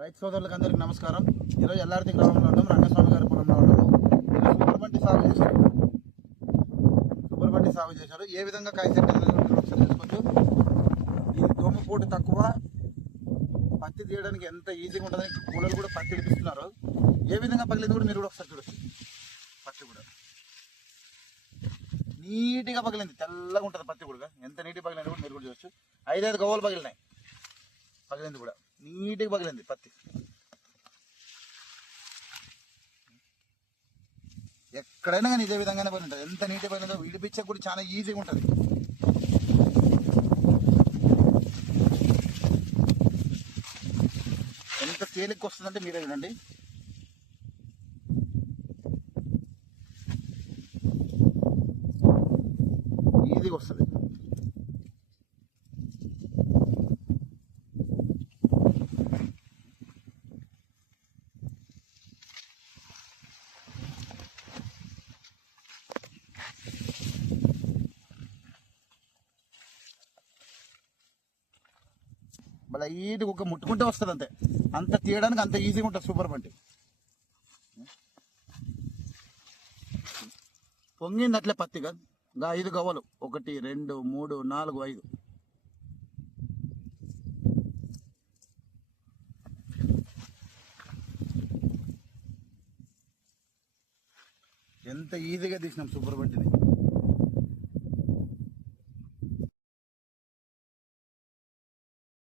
రైతు సోదరులకు అందరికీ నమస్కారం. ఈరోజు ఎల్ఆర్తి గ్రామంలో ఉన్నాం రంగస్వామి గారి పొలంలో ఉన్నాము. ఈరోజు సాగు చేశారు. సుబ్బరబంటి సాగు చేశారు. ఏ విధంగా కాయ ఒకసారి ఈ దోమ తక్కువ పత్తి తీయడానికి ఎంత ఈజీగా ఉంటుందని కూలలు కూడా పత్తి ఇడిపిస్తున్నారు. ఏ విధంగా పగిలింది కూడా మీరు కూడా ఒకసారి చూడొచ్చు. పత్తి కూడా. నీట్గా పగిలింది. తెల్లగా ఉంటుంది పత్తి కూడా. ఎంత నీట్గా పగిలింది కూడా మీరు కూడా చూడొచ్చు. ఐదైదు గవ్వలు పగిలినాయి. పగిలింది కూడా. నీట్గా పగిలింది పత్తి. ఎక్కడైనా కానీ ఇదే విధంగానే పని ఉంటుంది. ఎంత నీట్గా పగిలిందో విడిపించే కూడా చాలా ఈజీగా ఉంటుంది. ఎంత తేలిక వస్తుందంటే మీరే చూడండి ఈజీగా వస్తుంది. మళ్ళీ ఈటి ఒక ముట్టుకుంటే వస్తుంది అంతే అంత తీయడానికి అంత ఈజీగా ఉంటుంది సూపర్ బండి. పొంగింది అట్లే పత్తిగా. ఇంకా ఐదు గవ్వలు. ఒకటి రెండు మూడు నాలుగు ఐదు. ఎంత ఈజీగా తీసినాం సూపర్ బండిని.